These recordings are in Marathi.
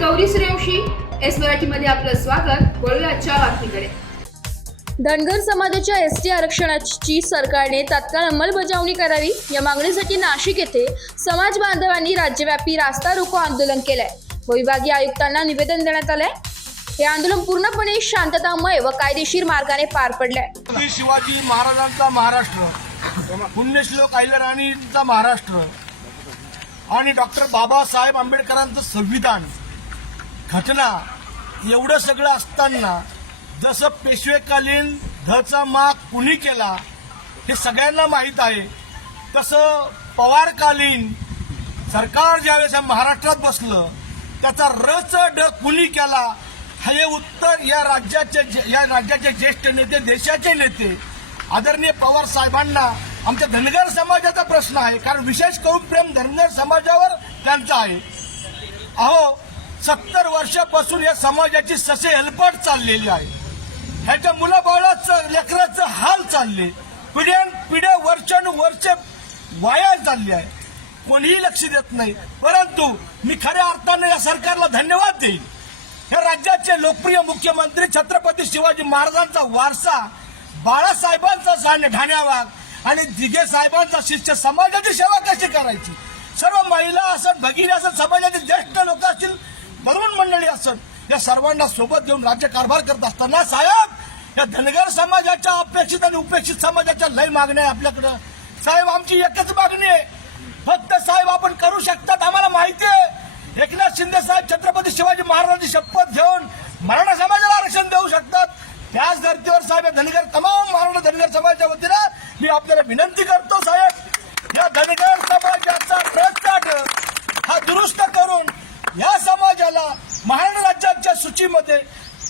गौरी सूर्यवंशी, एस मराठीमध्ये आपलं स्वागत। वळूया आजच्या बातमीकडे। धनगर समाजाच्या एसटी आरक्षणाची सरकारने तात्काळ अंमलबजावणी करावी या मागणीसाठी नाशिक येथे समाज बांधवांनी राज्यव्यापी रास्ता रोको आंदोलन केलंय व विभागीय आयुक्तांना निवेदन देण्यात आलंय। हे आंदोलन पूर्णपणे शांततामय व कायदेशीर मार्गाने पार पडलंय। शिवाजी महाराजांचा महाराष्ट्र, पुण्यश्लोक अहिल्याराणींचा महाराष्ट्र आणि डॉक्टर बाबासाहेब आंबेडकरांचं संविधान, घटना एवढं सगळं असताना जसं पेशवेकालीन धचा माग कुणी केला हे सगळ्यांना माहीत आहे, तसं पवारकालीन सरकार ज्यावेळेस महाराष्ट्रात बसलं त्याचा रच ड कुणी केला हे उत्तर या राज्याचे ज्येष्ठ नेते, देशाचे नेते आदरणीय पवार साहेबांना आमच्या धनगर समाजाचा प्रश्न आहे, कारण विशेष करून प्रेम धनगर समाजावर त्यांचा आहे। अहो 70 वर्षापासून या समाजाची ससे हेलपाट चाललेली आहे, ह्याच्या मुलाबाळाचं लेकराचं हाल चालले, पिढ्या वर्षानुवर्ष वाया चालली आहे, कोणीही लक्ष देत नाही। परंतु मी खऱ्या अर्थाने या सरकारला धन्यवाद देईन। या राज्याचे लोकप्रिय मुख्यमंत्री छत्रपती शिवाजी महाराजांचा वारसा, बाळासाहेबांचा ठाण्या वाघ आणि दिघे साहेबांचा शिष्य समाजाची सेवा कशी करायची, सर्व महिला असत, भगिनी असत, समाजाचे ज्येष्ठ लोक असतील, तरुण मंडळी असत, या सर्वांना सोबत घेऊन राज्य कारभार करत असताना साहेब या धनगर समाजाच्या अपेक्षित आणि उपेक्षित समाजाच्या लय मागण्या आहे आपल्याकडं। साहेब आमची एकच मागणी आहे, फक्त साहेब आपण करू शकतात, आम्हाला माहिती आहे। एकनाथ शिंदे साहेब छत्रपती शिवाजी महाराजांची शपथ घेऊन मराठा समाजाला आरक्षण देऊ शकतात। त्याच धर्तीवर साहेब धनगर तमाम मराठा धनगर समाजाच्या वतीनं मी आपल्याला विनंती करतो, साहेब या धनगर समाजाचा प्रयत्न हा दुरुस्त करून या समाजाला महाराष्ट्र राज्याच्या सूचीमध्ये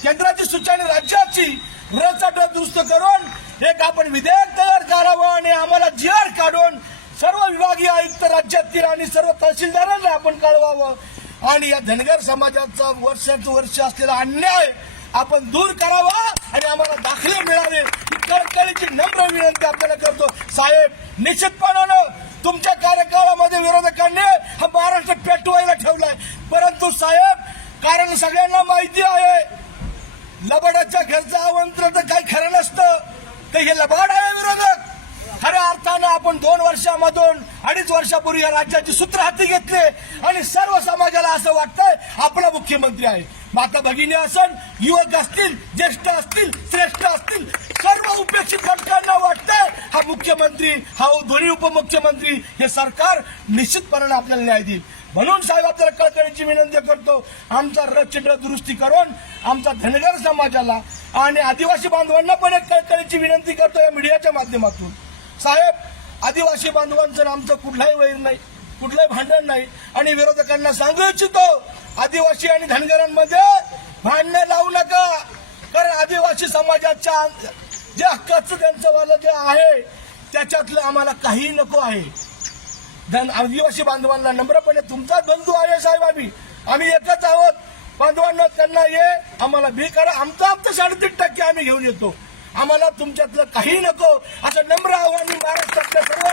केंद्राची सूची आणि राज्याची रचना दुरुस्त करून एक आपण विधेयक तयार करावं आणि आम्हाला जीआर काढून सर्व विभागीय आयुक्त राज्यातील आणि सर्व तहसीलदारांना आपण कळवावं आणि या धनगर समाजाचा वर्ष असलेला अन्याय आपण दूर करावा आणि आम्हाला दाखले मिळावे ही कळकळीची नम्र विनंती आपल्याला करतो। साहेब निश्चितपणानं तुमच्या कार्यकाळामध्ये विरोधकांनी हा महाराष्ट्र पेटवायला ठेवलाय, परंतु साहेब कारण सगळ्यांना माहिती आहे लबाडाच्या घरचं आमंत्रण तर काही खरं नसतं, तर हे लबाड आहे विरोधक। खऱ्या अर्थानं आपण 2 वर्षामधून 2.5 वर्षापूर्वी या राज्याची सूत्र हाती घेतले आणि सर्व समाजाला असं वाटतंय आपला मुख्यमंत्री आहे। माता भगिनी असन, युवक असतील, ज्येष्ठ असतील, श्रेष्ठ असतील, सर्व उपेक्षित घटकांना वाटतंय हा मुख्यमंत्री, हा दोन्ही उपमुख्यमंत्री हे सरकार निश्चितपणाने आपल्याला न्याय देईल। म्हणून साहेब आपल्याला कळकळीची विनंती करतो, आमचा रचना दुरुस्ती करून आमचा धनगर समाजाला आणि आदिवासी बांधवांना पण एक कळकळीची विनंती करतो या मीडियाच्या माध्यमातून। साहेब आदिवासी बांधवांचं आमचं कुठलाही वैर नाही, कुठलंही भांडण नाही आणि विरोधकांना सांगू इच्छितो आदिवासी आणि धनगरांमध्ये भांडणं लावू नका, कारण आदिवासी समाजाच्या जे हक्काचं त्यांचं वालं जे आहे त्याच्यातलं आम्हाला काही नको आहे। आदिवासी बांधवांना नम्रपणे तुमचाच बंधू आहे साहेब, आम्ही एकच आहोत। बांधवांना त्यांना ये आम्हाला भी करा, आमचं 3.5% आम्ही घेऊन येतो, आम्हाला तुमच्यातलं काही नको असं नम्र आव्हान महाराष्ट्रातल्या सर्व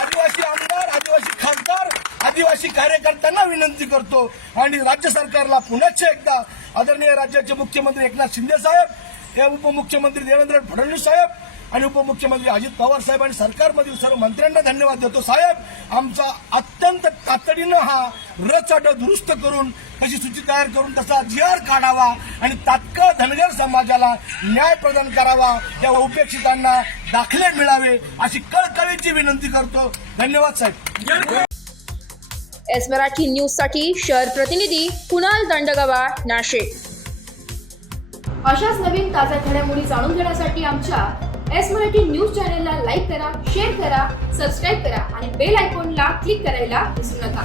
आदिवासी आमदार, आदिवासी खासदार, आदिवासी कार्यकर्त्यांना विनंती करतो आणि राज्य सरकारला पुन्हा एकदा आदरणीय राज्याचे मुख्यमंत्री एकनाथ शिंदे साहेब, हे उपमुख्यमंत्री देवेंद्र फडणवीस साहेब आणि उपमुख्यमंत्री अजित पवार साहेब आणि सरकारमधील सर्व मंत्र्यांना धन्यवाद देतो। साहेब आमचा अत्यंत तातडीनं हा रचना दुरुस्त करून तशी सूची तयार करून तसा जीआर काढावा आणि तात्काळ धनगर समाजाला न्याय प्रदान करावा, या उपेक्षितांना दाखले मिळावे अशी कळकळीची विनंती करतो। धन्यवाद साहेब। एस मराठी न्यूज साठी शहर प्रतिनिधी कुणाल दंडगवार, नाशिक। अशाच नवीन ताज्या घडामोडी जाणून घेण्यासाठी आमच्या एस मराठी न्यूज चॅनलला लाईक करा, शेअर करा, सबस्क्राईब करा आणि बेल आयकॉनला क्लिक करायला विसरू नका।